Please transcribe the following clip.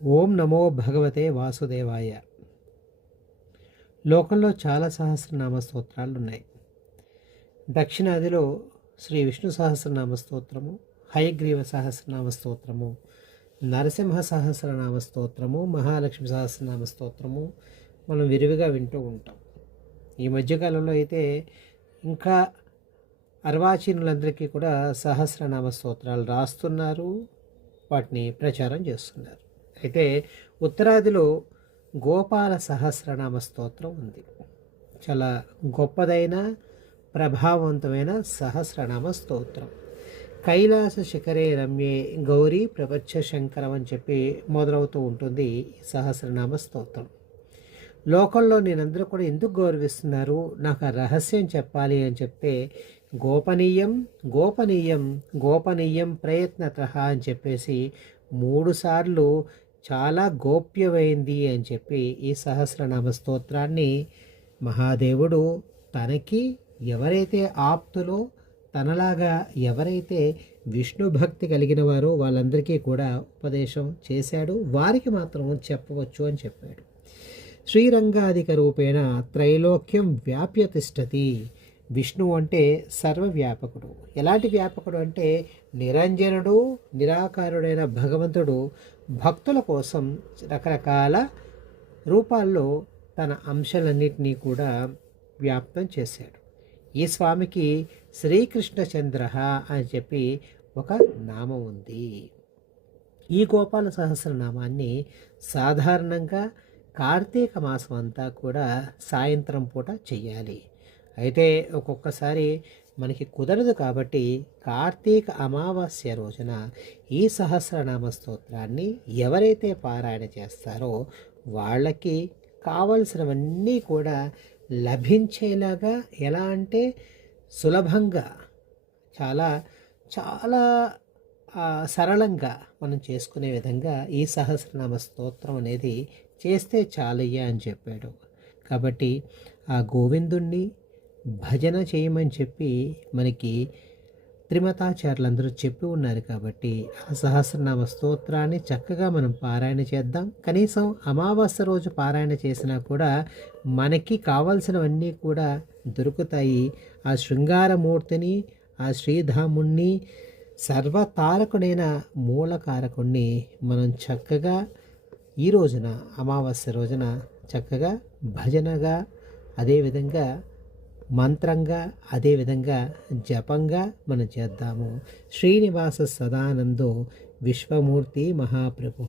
ఓం నమో భగవతే వాసుదేవాయ. లోకంలో చాలా సహస్రనామ స్తోత్రాలు ఉన్నాయి. దక్షిణాదిలో శ్రీ విష్ణు సహస్రనామ స్తోత్రము, హయగ్రీవ సహస్రనామ స్తోత్రము, నరసింహ సహస్రనామ స్తోత్రము, మహాలక్ష్మి సహస్రనామ స్తోత్రము మనం విరివిగా వింటూ ఉంటాం. ఈ మధ్యకాలంలో అయితే ఇంకా అర్వాచీనులందరికీ కూడా సహస్రనామ స్తోత్రాలు రాస్తున్నారు, వాటిని ప్రచారం చేస్తున్నారు. అయితే ఉత్తరాదిలో గోపాల సహస్రనామ స్తోత్రం ఉంది. చాలా గొప్పదైన ప్రభావవంతమైన సహస్రనామ స్తోత్రం. కైలాస శిఖరే రమ్యే గౌరీ ప్రపంచ శంకరం అని చెప్పి మొదలవుతూ ఉంటుంది ఈ సహస్రనామ స్తోత్రం. లోకంలో నేనందరూ కూడా ఎందుకు గౌరవిస్తున్నారు, నాకు ఆ రహస్యం చెప్పాలి అని చెప్తే గోపనీయం గోపనీయం గోపనీయం ప్రయత్నతః అని చెప్పేసి 3 సార్లు చాలా గోప్యమైంది అని చెప్పి ఈ సహస్రనామ స్తోత్రాన్ని మహాదేవుడు తనకి ఎవరైతే ఆప్తులో, తనలాగా ఎవరైతే విష్ణు భక్తి కలిగిన వారో వాళ్ళందరికీ కూడా ఉపదేశం చేశాడు, వారికి మాత్రం చెప్పవచ్చు అని చెప్పాడు. శ్రీరంగాధిక రూపేణ త్రైలోక్యం వ్యాప్య తిష్టతి. విష్ణువు అంటే సర్వవ్యాపకుడు. ఎలాంటి వ్యాపకుడు అంటే నిరంజనుడు, నిరాకారుడైన భగవంతుడు భక్తుల కోసం రకరకాల రూపాల్లో తన అంశాలన్నింటినీ కూడా వ్యాప్తం చేశాడు. ఈ స్వామికి శ్రీకృష్ణచంద్ర అని చెప్పి ఒక నామం ఉంది. ఈ గోపాల సహస్రనామాన్ని సాధారణంగా కార్తీక మాసం అంతా కూడా సాయంత్రం పూట చెయ్యాలి. అయితే ఒక్కొక్కసారి మనకి కుదరదు కాబట్టి కార్తీక అమావాస్య రోజున ఈ సహస్రనామ స్తోత్రాన్ని ఎవరైతే పారాయణ చేస్తారో వాళ్ళకి కావలసినవన్నీ కూడా లభించేలాగా, ఎలా అంటే సులభంగా, చాలా చాలా సరళంగా మనం చేసుకునే విధంగా ఈ సహస్రనామ స్తోత్రం అనేది చేస్తే చాలయ్యా అని చెప్పాడు. కాబట్టి ఆ గోవిందుణ్ణి భజన చేయమని చెప్పి మనకి త్రిమతాచార్యులందరూ చెప్పి ఉన్నారు. కాబట్టి ఆ సహస్రనామ స్తోత్రాన్ని చక్కగా మనం పారాయణ చేద్దాం. కనీసం అమావాస్య రోజు పారాయణ చేసినా కూడా మనకి కావాల్సినవన్నీ కూడా దొరుకుతాయి. ఆ శృంగారమూర్తిని, ఆ శ్రీధాముణ్ణి, సర్వతారకుడైన మూలకారకుణ్ణి మనం చక్కగా ఈ రోజున, అమావాస్య రోజున చక్కగా భజనగా, అదేవిధంగా మంత్రంగా, అదేవిధంగా జపంగా మనం చేద్దాము. శ్రీనివాస సదానందో విశ్వమూర్తి మహాప్రభు.